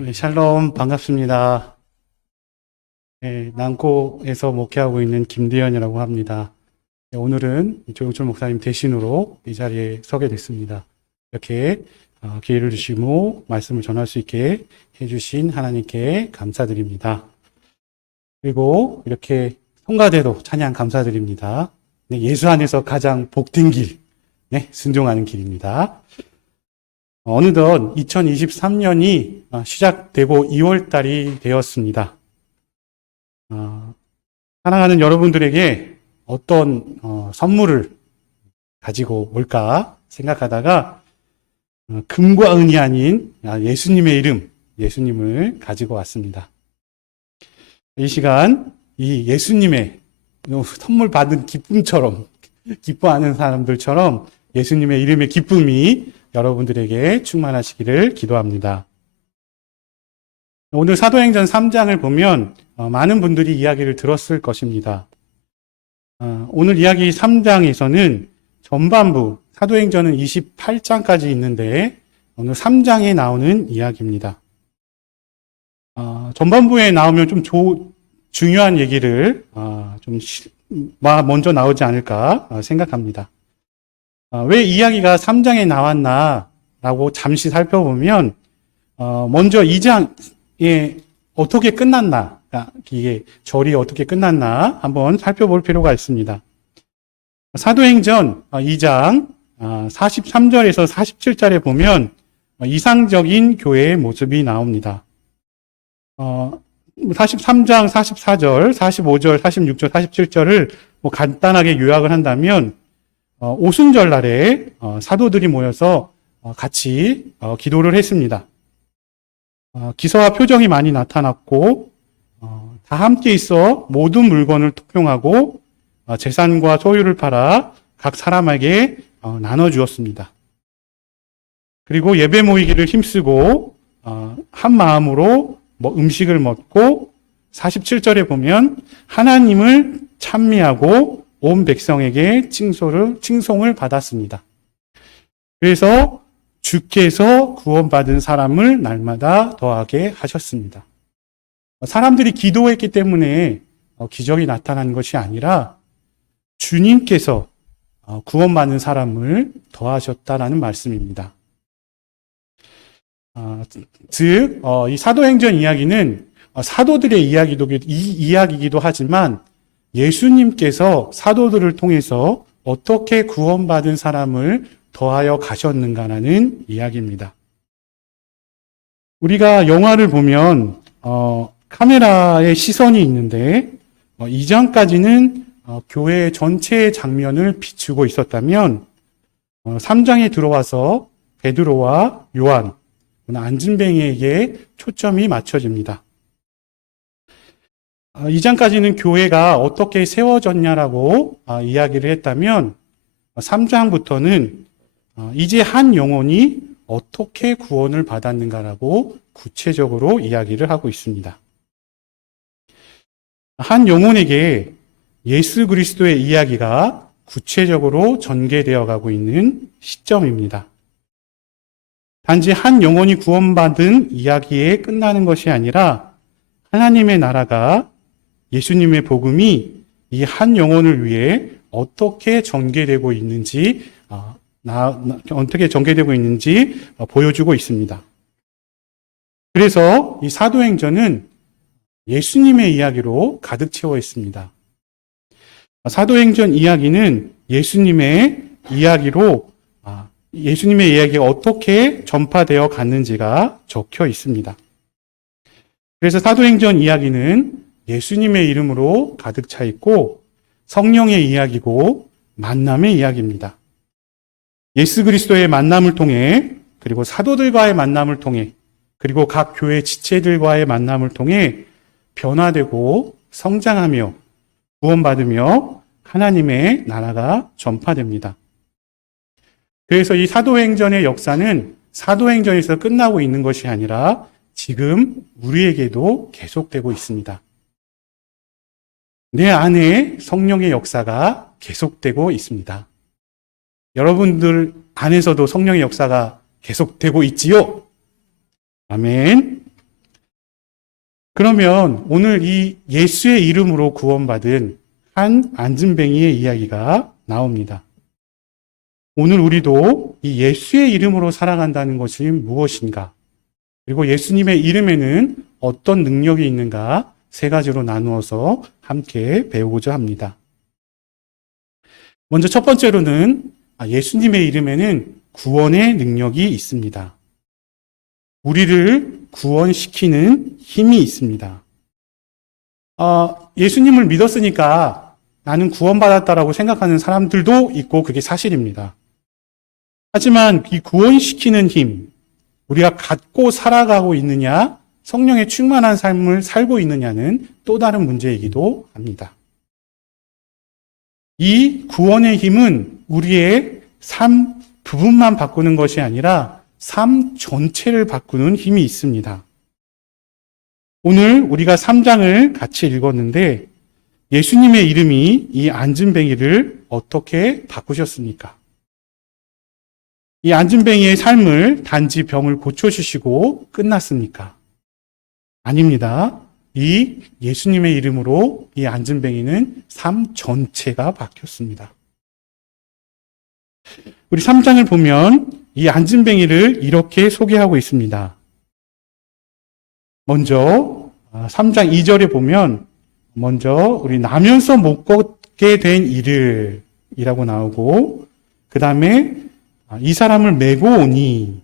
네, 샬롬 반갑습니다. 네, 남고에서 목회하고 있는 김대현이라고 합니다. 네, 오늘은 조용철 목사님 대신으로 이 자리에 서게 됐습니다. 이렇게 기회를 주시고 말씀을 전할 수 있게 해주신 하나님께 감사드립니다. 그리고 이렇게 성가대로 찬양 감사드립니다. 네, 예수 안에서 가장 복된 길, 네, 순종하는 길입니다. 어느덧 2023년이 시작되고 2월 달이 되었습니다. 사랑하는 여러분들에게 어떤 선물을 가지고 올까 생각하다가 금과 은이 아닌 예수님의 이름, 예수님을 가지고 왔습니다. 이 시간 이 예수님의 선물 받은 기쁨처럼 기뻐하는 사람들처럼 예수님의 이름의 기쁨이 여러분들에게 충만하시기를 기도합니다. 오늘 사도행전 3장을 보면 많은 분들이 이야기를 들었을 것입니다. 오늘 이야기 3장에서는 전반부, 사도행전은 28장까지 있는데 오늘 3장에 나오는 이야기입니다. 전반부에 나오면 좀 중요한 얘기를 좀 먼저 나오지 않을까 생각합니다. 왜 이야기가 3장에 나왔나라고 잠시 살펴보면 먼저 2장에 어떻게 끝났나, 이게 절이 어떻게 끝났나 한번 살펴볼 필요가 있습니다. 사도행전 2장 43절에서 47절에 보면 이상적인 교회의 모습이 나옵니다. 43장 44절, 45절, 46절, 47절을 간단하게 요약을 한다면 오순절날에 사도들이 모여서 같이 기도를 했습니다. 기서와 표정이 많이 나타났고 다 함께 있어 모든 물건을 통용하고 재산과 소유를 팔아 각 사람에게 나눠주었습니다. 그리고 예배 모이기를 힘쓰고 한 마음으로 음식을 먹고 47절에 보면 하나님을 찬미하고 온 백성에게 칭송을 받았습니다. 그래서 주께서 구원받은 사람을 날마다 더하게 하셨습니다. 사람들이 기도했기 때문에 기적이 나타난 것이 아니라 주님께서 구원받는 사람을 더하셨다라는 말씀입니다. 즉, 이 사도행전 이야기는 사도들의 이야기이기도 하지만 예수님께서 사도들을 통해서 어떻게 구원받은 사람을 더하여 가셨는가라는 이야기입니다. 우리가 영화를 보면 카메라의 시선이 있는데 2장까지는 교회 전체의 장면을 비추고 있었다면 3장에 들어와서 베드로와 요한, 안진뱅이에게 초점이 맞춰집니다. 2장까지는 교회가 어떻게 세워졌냐라고 이야기를 했다면 3장부터는 이제 한 영혼이 어떻게 구원을 받았는가라고 구체적으로 이야기를 하고 있습니다. 한 영혼에게 예수 그리스도의 이야기가 구체적으로 전개되어 가고 있는 시점입니다. 단지 한 영혼이 구원받은 이야기에 끝나는 것이 아니라 하나님의 나라가 예수님의 복음이 이 한 영혼을 위해 어떻게 전개되고 있는지 보여주고 있습니다. 그래서 이 사도행전은 예수님의 이야기로 가득 채워 있습니다. 사도행전 이야기는 예수님의 이야기가 어떻게 전파되어 갔는지가 적혀 있습니다. 그래서 사도행전 이야기는 예수님의 이름으로 가득 차 있고 성령의 이야기고 만남의 이야기입니다. 예수 그리스도의 만남을 통해 그리고 사도들과의 만남을 통해 그리고 각 교회 지체들과의 만남을 통해 변화되고 성장하며 구원받으며 하나님의 나라가 전파됩니다. 그래서 이 사도행전의 역사는 사도행전에서 끝나고 있는 것이 아니라 지금 우리에게도 계속되고 있습니다. 내 안에 성령의 역사가 계속되고 있습니다. 여러분들 안에서도 성령의 역사가 계속되고 있지요? 아멘. 그러면 오늘 이 예수의 이름으로 구원받은 한 안진뱅이의 이야기가 나옵니다. 오늘 우리도 이 예수의 이름으로 살아간다는 것이 무엇인가? 그리고 예수님의 이름에는 어떤 능력이 있는가? 세 가지로 나누어서 함께 배우고자 합니다. 먼저 첫 번째로는 예수님의 이름에는 구원의 능력이 있습니다. 우리를 구원시키는 힘이 있습니다. 예수님을 믿었으니까 나는 구원받았다라고 생각하는 사람들도 있고 그게 사실입니다. 하지만 이 구원시키는 힘, 우리가 갖고 살아가고 있느냐, 성령의 충만한 삶을 살고 있느냐는 또 다른 문제이기도 합니다. 이 구원의 힘은 우리의 삶 부분만 바꾸는 것이 아니라 삶 전체를 바꾸는 힘이 있습니다. 오늘 우리가 3장을 같이 읽었는데 예수님의 이름이 이 안진뱅이를 어떻게 바꾸셨습니까? 이 안진뱅이의 삶을 단지 병을 고쳐주시고 끝났습니까? 아닙니다. 이 예수님의 이름으로 이 안진뱅이는 삶 전체가 바뀌었습니다. 우리 3장을 보면 이 안진뱅이를 이렇게 소개하고 있습니다. 먼저 3장 2절에 보면 먼저 우리 나면서 못 걷게 된 이를 이라고 나오고 그 다음에 이 사람을 메고 오니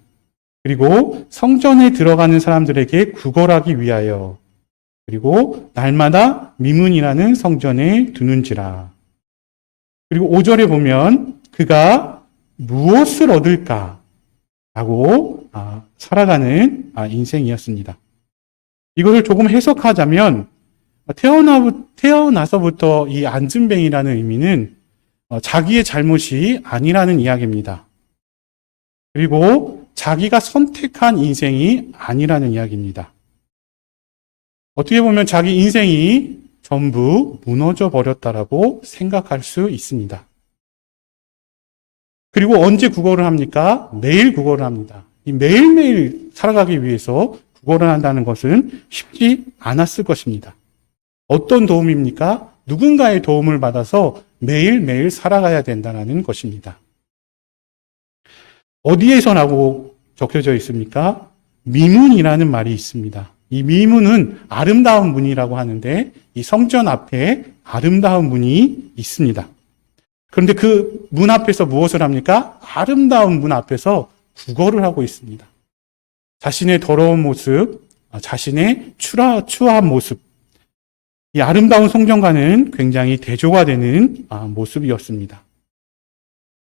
그리고 성전에 들어가는 사람들에게 구걸하기 위하여 그리고 날마다 미문이라는 성전에 두는지라. 그리고 5절에 보면 그가 무엇을 얻을까? 라고 살아가는 인생이었습니다. 이것을 조금 해석하자면 태어나서부터 이 안진뱅이라는 의미는 자기의 잘못이 아니라는 이야기입니다. 그리고 자기가 선택한 인생이 아니라는 이야기입니다. 어떻게 보면 자기 인생이 전부 무너져 버렸다라고 생각할 수 있습니다. 그리고 언제 구걸을 합니까? 매일 구걸을 합니다. 이 매일매일 살아가기 위해서 구걸을 한다는 것은 쉽지 않았을 것입니다. 어떤 도움입니까? 누군가의 도움을 받아서 매일매일 살아가야 된다는 것입니다. 어디에서라고 적혀져 있습니까? 미문이라는 말이 있습니다. 이 미문은 아름다운 문이라고 하는데 이 성전 앞에 아름다운 문이 있습니다. 그런데 그 문 앞에서 무엇을 합니까? 아름다운 문 앞에서 구걸을 하고 있습니다. 자신의 더러운 모습, 자신의 추한 모습, 이 아름다운 성전과는 굉장히 대조가 되는 모습이었습니다.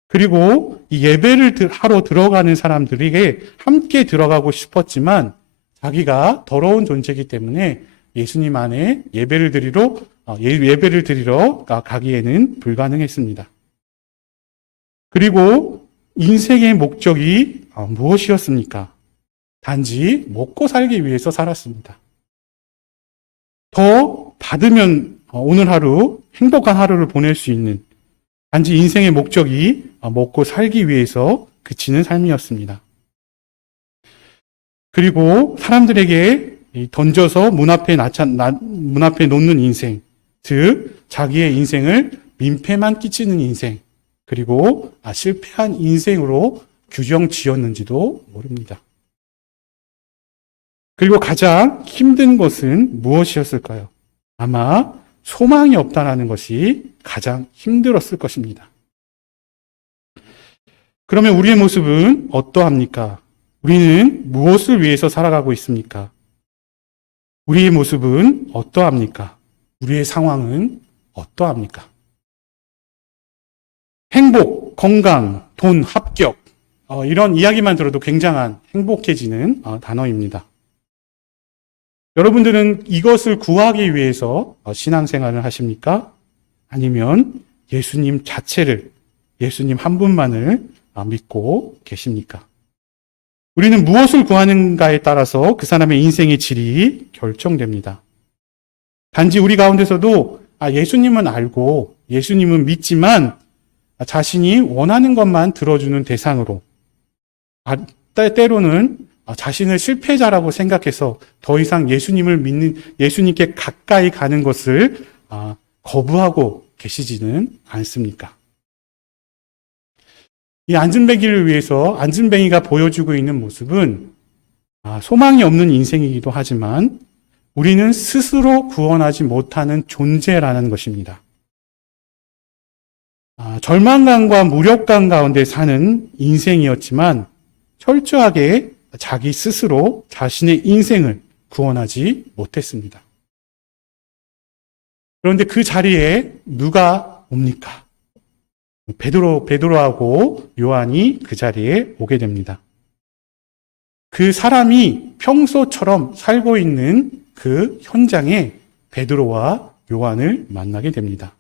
그리고 이 예배를 하러 들어가는 사람들에게 함께 들어가고 싶었지만 자기가 더러운 존재이기 때문에 예수님 안에 예배를 드리러 가기에는 불가능했습니다. 그리고 인생의 목적이 무엇이었습니까? 단지 먹고 살기 위해서 살았습니다. 더 받으면 오늘 하루 행복한 하루를 보낼 수 있는 단지 인생의 목적이 먹고 살기 위해서 그치는 삶이었습니다. 그리고 사람들에게 던져서 문 앞에 놓는 인생, 즉 자기의 인생을 민폐만 끼치는 인생, 그리고 실패한 인생으로 규정 지었는지도 모릅니다. 그리고 가장 힘든 것은 무엇이었을까요? 아마 소망이 없다는 것이 가장 힘들었을 것입니다. 그러면 우리의 모습은 어떠합니까? 우리는 무엇을 위해서 살아가고 있습니까? 우리의 모습은 어떠합니까? 우리의 상황은 어떠합니까? 행복, 건강, 돈, 합격 이런 이야기만 들어도 굉장한 행복해지는 단어입니다. 여러분들은 이것을 구하기 위해서 신앙생활을 하십니까? 아니면 예수님 자체를, 예수님 한 분만을 믿고 계십니까? 우리는 무엇을 구하는가에 따라서 그 사람의 인생의 질이 결정됩니다. 단지 우리 가운데서도 예수님은 알고 예수님은 믿지만 자신이 원하는 것만 들어주는 대상으로, 때로는 자신을 실패자라고 생각해서 더 이상 예수님께 가까이 가는 것을 거부하고 계시지는 않습니까? 이 안진뱅이를 위해서 안진뱅이가 보여주고 있는 모습은 소망이 없는 인생이기도 하지만 우리는 스스로 구원하지 못하는 존재라는 것입니다. 절망감과 무력감 가운데 사는 인생이었지만 철저하게 자기 스스로 자신의 인생을 구원하지 못했습니다. 그런데 그 자리에 누가 옵니까? 베드로하고 요한이 그 자리에 오게 됩니다. 그 사람이 평소처럼 살고 있는 그 현장에 베드로와 요한을 만나게 됩니다.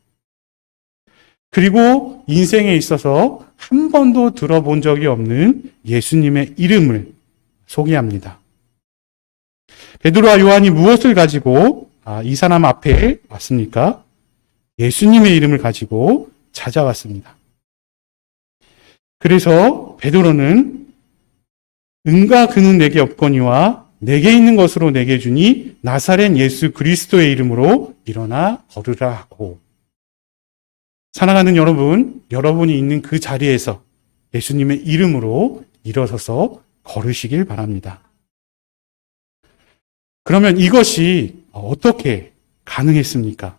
그리고 인생에 있어서 한 번도 들어본 적이 없는 예수님의 이름을 소개합니다. 베드로와 요한이 무엇을 가지고 이 사람 앞에 왔습니까? 예수님의 이름을 가지고 찾아왔습니다. 그래서 베드로는 은과 금은 내게 없거니와 내게 있는 것으로 내게 주니 나사렛 예수 그리스도의 이름으로 일어나 걸으라 하고, 사랑하는 여러분, 여러분이 있는 그 자리에서 예수님의 이름으로 일어서서 걸으시길 바랍니다. 그러면 이것이 어떻게 가능했습니까?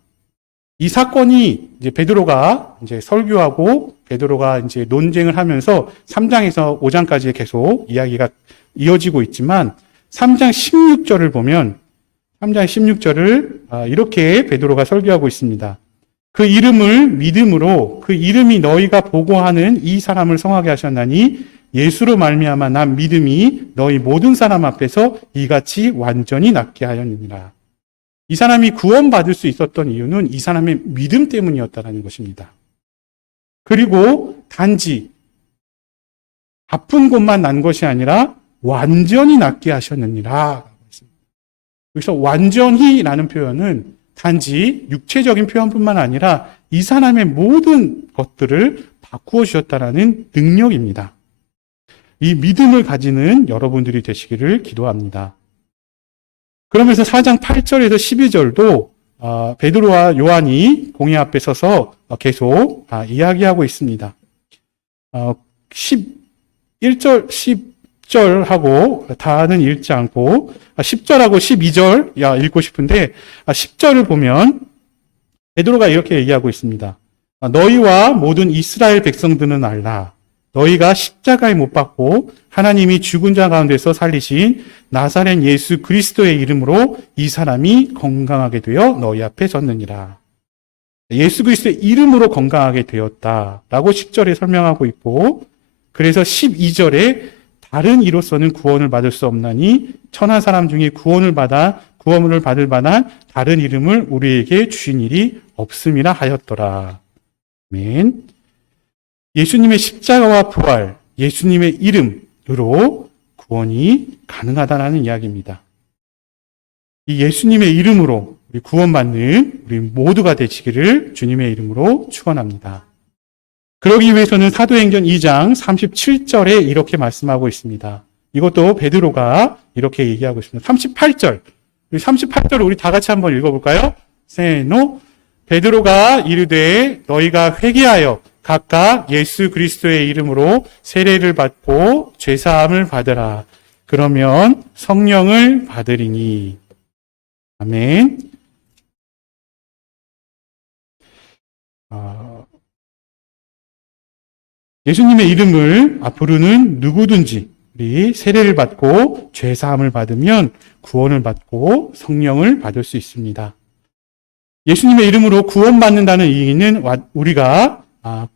이 사건이 이제 베드로가 이제 설교하고 베드로가 이제 논쟁을 하면서 3장에서 5장까지 계속 이야기가 이어지고 있지만 3장 16절을 보면 3장 16절을 이렇게 베드로가 설교하고 있습니다. 그 이름을 믿음으로 그 이름이 너희가 보고하는 이 사람을 성하게 하셨나니 예수로 말미암아 난 믿음이 너희 모든 사람 앞에서 이같이 완전히 낫게 하였느니라. 이 사람이 구원받을 수 있었던 이유는 이 사람의 믿음 때문이었다는 것입니다. 그리고 단지 아픈 곳만 난 것이 아니라 완전히 낫게 하셨느니라. 여기서 완전히라는 표현은 단지 육체적인 표현뿐만 아니라 이 사람의 모든 것들을 바꾸어 주셨다는 능력입니다. 이 믿음을 가지는 여러분들이 되시기를 기도합니다. 그러면서 4장 8절에서 12절도 베드로와 요한이 공회 앞에 서서 계속 이야기하고 있습니다. 11절, 10절하고 다는 읽지 않고 10절하고 12절 읽고 싶은데 10절을 보면 베드로가 이렇게 얘기하고 있습니다. 너희와 모든 이스라엘 백성들은 알라. 너희가 십자가에 못 박고 하나님이 죽은 자 가운데서 살리신 나사렛 예수 그리스도의 이름으로 이 사람이 건강하게 되어 너희 앞에 섰느니라. 예수 그리스도의 이름으로 건강하게 되었다라고 10절에 설명하고 있고, 그래서 12절에 다른 이로서는 구원을 받을 수 없나니 천한 사람 중에 구원을 받을 만한 다른 이름을 우리에게 주신 일이 없음이라 하였더라. 아멘. 예수님의 십자가와 부활, 예수님의 이름으로 구원이 가능하다는 이야기입니다. 이 예수님의 이름으로 우리 구원받는 우리 모두가 되시기를 주님의 이름으로 축원합니다. 그러기 위해서는 사도행전 2장 37절에 이렇게 말씀하고 있습니다. 이것도 베드로가 이렇게 얘기하고 있습니다. 38절. 38절을 우리 다 같이 한번 읽어볼까요? 세노. 베드로가 이르되 너희가 회개하여 각각 예수 그리스도의 이름으로 세례를 받고 죄사함을 받으라. 그러면 성령을 받으리니. 아멘. 예수님의 이름을 부르는 누구든지 우리 세례를 받고 죄사함을 받으면 구원을 받고 성령을 받을 수 있습니다. 예수님의 이름으로 구원받는다는 의미는 우리가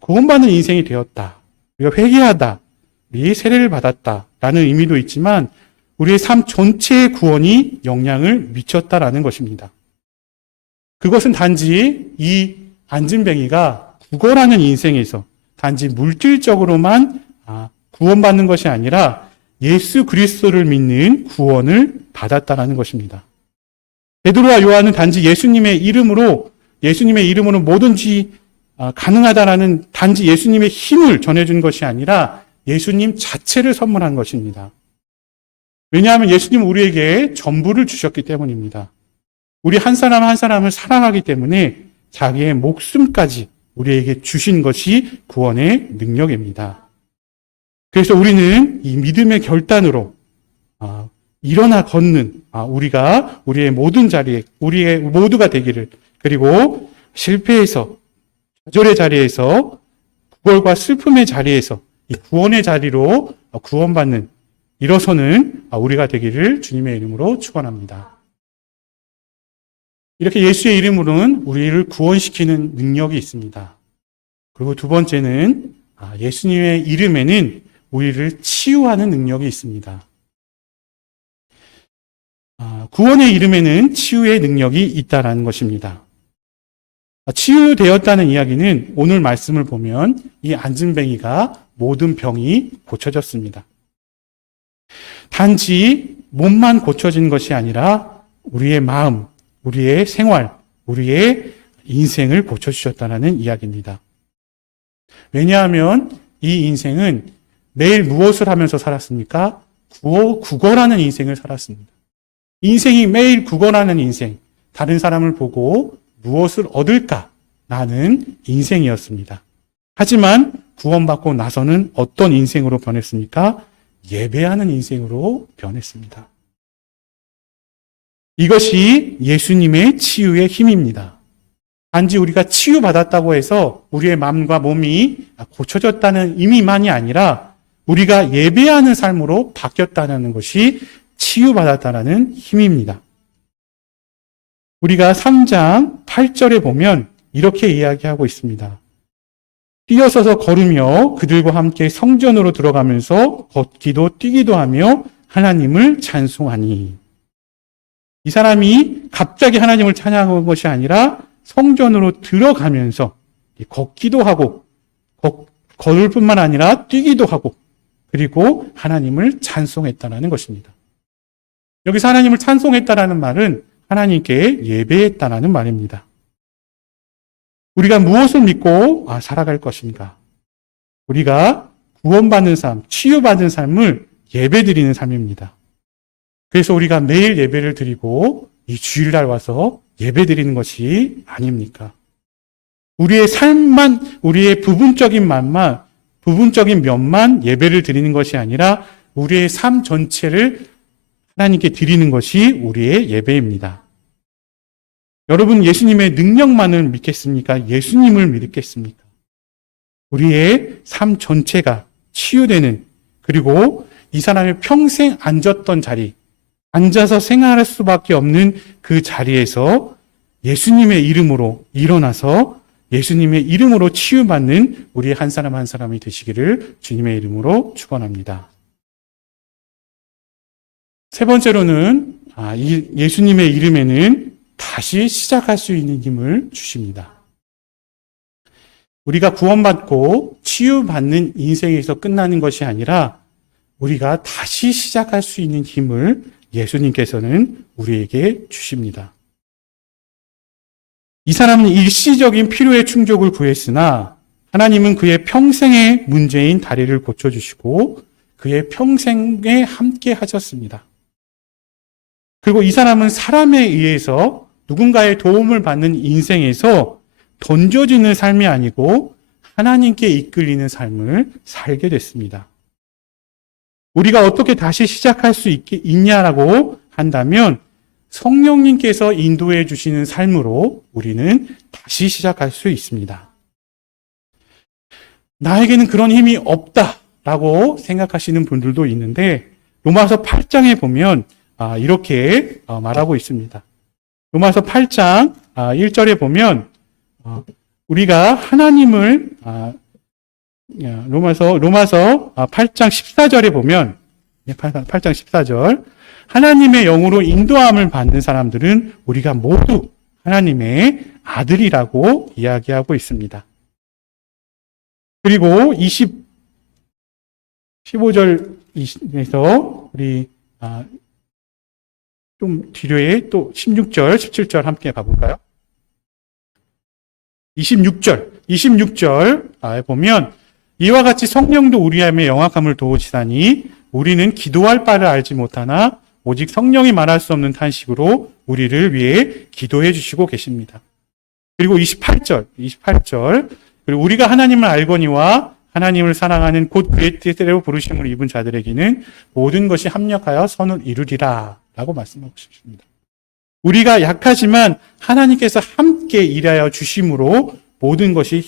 구원받는 인생이 되었다, 우리가 회개하다, 우리 세례를 받았다라는 의미도 있지만 우리의 삶 전체의 구원이 영향을 미쳤다라는 것입니다. 그것은 단지 이 안진뱅이가 구걸하는 인생에서 단지 물질적으로만 구원받는 것이 아니라 예수 그리스도를 믿는 구원을 받았다라는 것입니다. 베드로와 요한은 단지 예수님의 이름으로 뭐든지 가능하다라는 단지 예수님의 힘을 전해준 것이 아니라 예수님 자체를 선물한 것입니다. 왜냐하면 예수님은 우리에게 전부를 주셨기 때문입니다. 우리 한 사람 한 사람을 사랑하기 때문에 자기의 목숨까지 우리에게 주신 것이 구원의 능력입니다. 그래서 우리는 이 믿음의 결단으로 일어나 걷는 우리가 우리의 모든 자리에 우리의 모두가 되기를, 그리고 실패에서 좌절의 자리에서 구걸과 슬픔의 자리에서 이 구원의 자리로 구원받는 일어서는 우리가 되기를 주님의 이름으로 축원합니다. 이렇게 예수의 이름으로는 우리를 구원시키는 능력이 있습니다. 그리고 두 번째는 예수님의 이름에는 우리를 치유하는 능력이 있습니다. 구원의 이름에는 치유의 능력이 있다는 것입니다. 치유되었다는 이야기는 오늘 말씀을 보면 이 안진뱅이가 모든 병이 고쳐졌습니다. 단지 몸만 고쳐진 것이 아니라 우리의 마음, 우리의 생활, 우리의 인생을 고쳐주셨다는 이야기입니다. 왜냐하면 이 인생은 매일 무엇을 하면서 살았습니까? 구걸하는 인생을 살았습니다. 인생이 매일 구걸하는 인생, 다른 사람을 보고 무엇을 얻을까라는 인생이었습니다. 하지만 구원받고 나서는 어떤 인생으로 변했습니까? 예배하는 인생으로 변했습니다. 이것이 예수님의 치유의 힘입니다. 단지 우리가 치유받았다고 해서 우리의 마음과 몸이 고쳐졌다는 의미만이 아니라 우리가 예배하는 삶으로 바뀌었다는 것이 치유받았다는 힘입니다. 우리가 3장 8절에 보면 이렇게 이야기하고 있습니다. 뛰어서서 걸으며 그들과 함께 성전으로 들어가면서 걷기도 뛰기도 하며 하나님을 찬송하니. 이 사람이 갑자기 하나님을 찬양한 것이 아니라 성전으로 들어가면서 걷기도 하고 걸을 뿐만 아니라 뛰기도 하고 그리고 하나님을 찬송했다는 것입니다. 여기서 하나님을 찬송했다는 말은 하나님께 예배했다는 말입니다. 우리가 무엇을 믿고 살아갈 것인가? 우리가 구원받는 삶, 치유받은 삶을 예배드리는 삶입니다. 그래서 우리가 매일 예배를 드리고 이 주일날 와서 예배드리는 것이 아닙니까? 우리의 삶만, 우리의 부분적인 면만 예배를 드리는 것이 아니라 우리의 삶 전체를 하나님께 드리는 것이 우리의 예배입니다. 여러분, 예수님의 능력만을 믿겠습니까? 예수님을 믿겠습니까? 우리의 삶 전체가 치유되는, 그리고 이 사람이 평생 앉았던 자리, 앉아서 생활할 수밖에 없는 그 자리에서 예수님의 이름으로 일어나서 예수님의 이름으로 치유받는 우리 한 사람 한 사람이 되시기를 주님의 이름으로 축원합니다. 세 번째로는 예수님의 이름에는 다시 시작할 수 있는 힘을 주십니다. 우리가 구원받고 치유받는 인생에서 끝나는 것이 아니라 우리가 다시 시작할 수 있는 힘을 예수님께서는 우리에게 주십니다. 이 사람은 일시적인 필요의 충족을 구했으나 하나님은 그의 평생의 문제인 다리를 고쳐주시고 그의 평생에 함께 하셨습니다. 그리고 이 사람은 사람에 의해서 누군가의 도움을 받는 인생에서 던져지는 삶이 아니고 하나님께 이끌리는 삶을 살게 됐습니다. 우리가 어떻게 다시 시작할 수 있냐라고 한다면 성령님께서 인도해 주시는 삶으로 우리는 다시 시작할 수 있습니다. 나에게는 그런 힘이 없다라고 생각하시는 분들도 있는데 로마서 8장에 보면 이렇게 말하고 있습니다. 로마서 8장 1절에 보면 우리가 하나님을 로마서 8장 14절에 보면 8장 14절 하나님의 영으로 인도함을 받는 사람들은 우리가 모두 하나님의 아들이라고 이야기하고 있습니다. 그리고 15절에서 우리 좀 뒤로에 또 16절, 17절 함께 가볼까요? 26절에 보면 이와 같이 성령도 우리 안에 영악함을 도우시다니 우리는 기도할 바를 알지 못하나 오직 성령이 말할 수 없는 탄식으로 우리를 위해 기도해 주시고 계십니다. 그리고 28절. 그리고 우리가 하나님을 알거니와 하나님을 사랑하는 곧 그의 뜻대로 부르심을 입은 자들에게는 모든 것이 합력하여 선을 이루리라 라고 말씀하고 싶습니다. 우리가 약하지만 하나님께서 함께 일하여 주심으로 모든 것이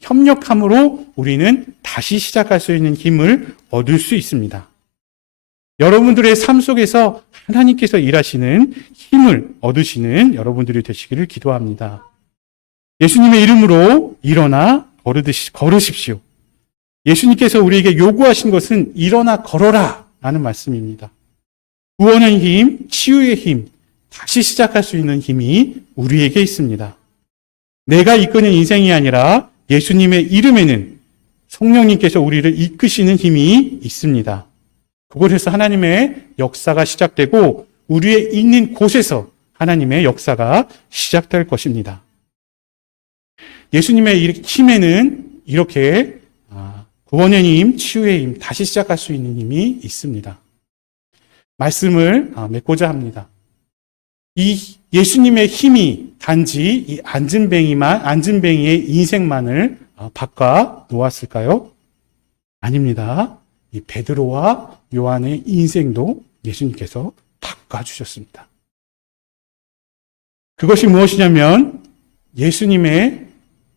협력함으로 우리는 다시 시작할 수 있는 힘을 얻을 수 있습니다. 여러분들의 삶 속에서 하나님께서 일하시는 힘을 얻으시는 여러분들이 되시기를 기도합니다. 예수님의 이름으로 일어나 걸으십시오. 예수님께서 우리에게 요구하신 것은 일어나 걸어라 라는 말씀입니다. 구원의 힘, 치유의 힘, 다시 시작할 수 있는 힘이 우리에게 있습니다. 내가 이끄는 인생이 아니라 예수님의 이름에는 성령님께서 우리를 이끄시는 힘이 있습니다. 그곳에서 하나님의 역사가 시작되고 우리의 있는 곳에서 하나님의 역사가 시작될 것입니다. 예수님의 힘에는 이렇게 구원의 힘, 치유의 힘, 다시 시작할 수 있는 힘이 있습니다. 말씀을 맺고자 합니다. 이 예수님의 힘이 단지 이 안진뱅이의 인생만을 바꿔 놓았을까요? 아닙니다. 이 베드로와 요한의 인생도 예수님께서 바꿔주셨습니다. 그것이 무엇이냐면 예수님의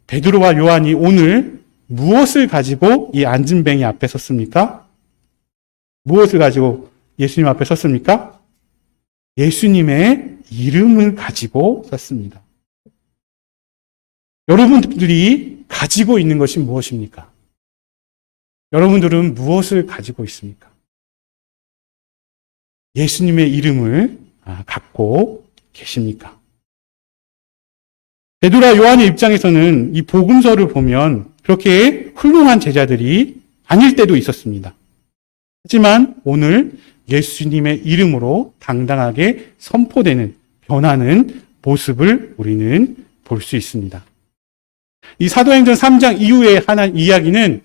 베드로와 요한이 오늘 무엇을 가지고 이 안진뱅이 앞에 섰습니까? 무엇을 가지고 예수님 앞에 섰습니까? 예수님의 이름을 가지고 섰습니다. 여러분들이 가지고 있는 것이 무엇입니까? 여러분들은 무엇을 가지고 있습니까? 예수님의 이름을 갖고 계십니까? 베드로와 요한의 입장에서는 이 복음서를 보면 그렇게 훌륭한 제자들이 아닐 때도 있었습니다. 하지만 오늘 예수님의 이름으로 당당하게 선포되는, 변하는 모습을 우리는 볼 수 있습니다. 이 사도행전 3장 이후에 하는 이야기는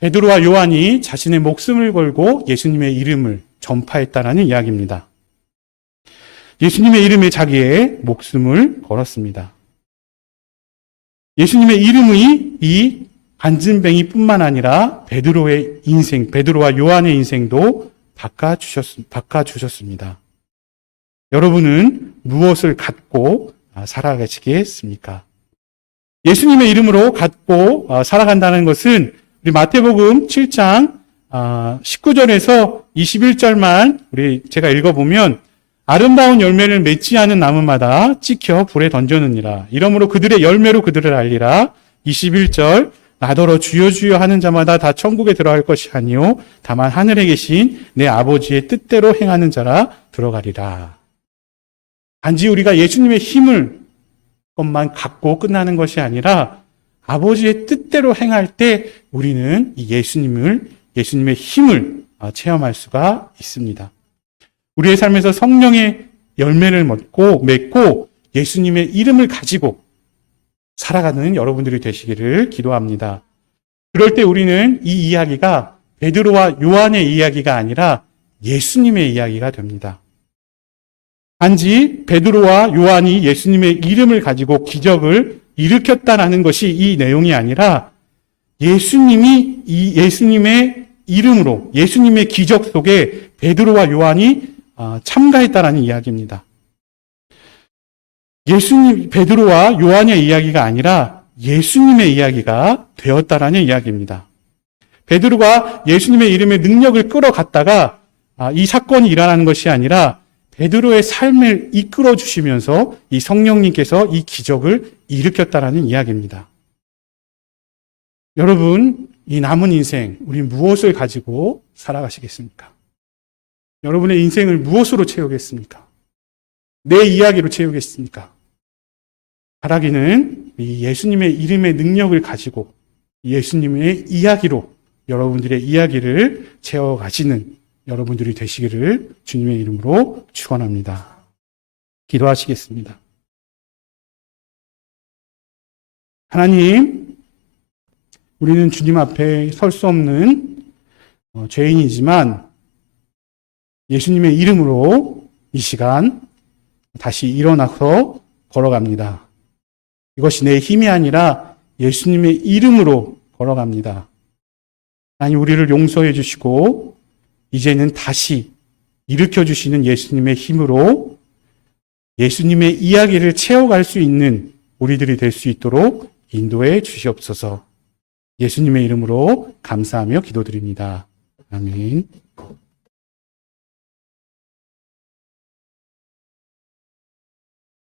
베드로와 요한이 자신의 목숨을 걸고 예수님의 이름을 전파했다라는 이야기입니다. 예수님의 이름에 자기의 목숨을 걸었습니다. 예수님의 이름이 이 안진뱅이뿐만 아니라 베드로의 인생, 베드로와 요한의 인생도 바꿔주셨습니다. 여러분은 무엇을 갖고 살아가시겠습니까? 예수님의 이름으로 갖고 살아간다는 것은 우리 마태복음 7장 19절에서 21절만 제가 읽어보면 아름다운 열매를 맺지 않은 나무마다 찍혀 불에 던져느니라. 이러므로 그들의 열매로 그들을 알리라. 21절 나더러 주여 주여 하는 자마다 다 천국에 들어갈 것이 아니요 다만 하늘에 계신 내 아버지의 뜻대로 행하는 자라 들어가리라. 단지 우리가 예수님의 힘을 것만 갖고 끝나는 것이 아니라 아버지의 뜻대로 행할 때 우리는 이 예수님의 힘을 체험할 수가 있습니다. 우리의 삶에서 성령의 열매를 맺고 예수님의 이름을 가지고 살아가는 여러분들이 되시기를 기도합니다. 그럴 때 우리는 이 이야기가 베드로와 요한의 이야기가 아니라 예수님의 이야기가 됩니다. 단지 베드로와 요한이 예수님의 이름을 가지고 기적을 일으켰다라는 것이 이 내용이 아니라 예수님이 이 예수님의 이름으로 예수님의 기적 속에 베드로와 요한이 참가했다라는 이야기입니다. 베드로와 요한의 이야기가 아니라 예수님의 이야기가 되었다라는 이야기입니다. 베드로가 예수님의 이름의 능력을 끌어갔다가 이 사건이 일어나는 것이 아니라 베드로의 삶을 이끌어 주시면서 이 성령님께서 이 기적을 일으켰다라는 이야기입니다. 여러분, 이 남은 인생 우리 무엇을 가지고 살아가시겠습니까? 여러분의 인생을 무엇으로 채우겠습니까? 내 이야기로 채우겠습니까? 바라기는 이 예수님의 이름의 능력을 가지고 예수님의 이야기로 여러분들의 이야기를 채워가시는 여러분들이 되시기를 주님의 이름으로 축원합니다. 기도하시겠습니다. 하나님, 우리는 주님 앞에 설 수 없는 죄인이지만 예수님의 이름으로 이 시간 다시 일어나서 걸어갑니다. 이것이 내 힘이 아니라 예수님의 이름으로 걸어갑니다. 하나님 우리를 용서해 주시고 이제는 다시 일으켜 주시는 예수님의 힘으로 예수님의 이야기를 채워갈 수 있는 우리들이 될 수 있도록 인도해 주시옵소서. 예수님의 이름으로 감사하며 기도드립니다. 아멘.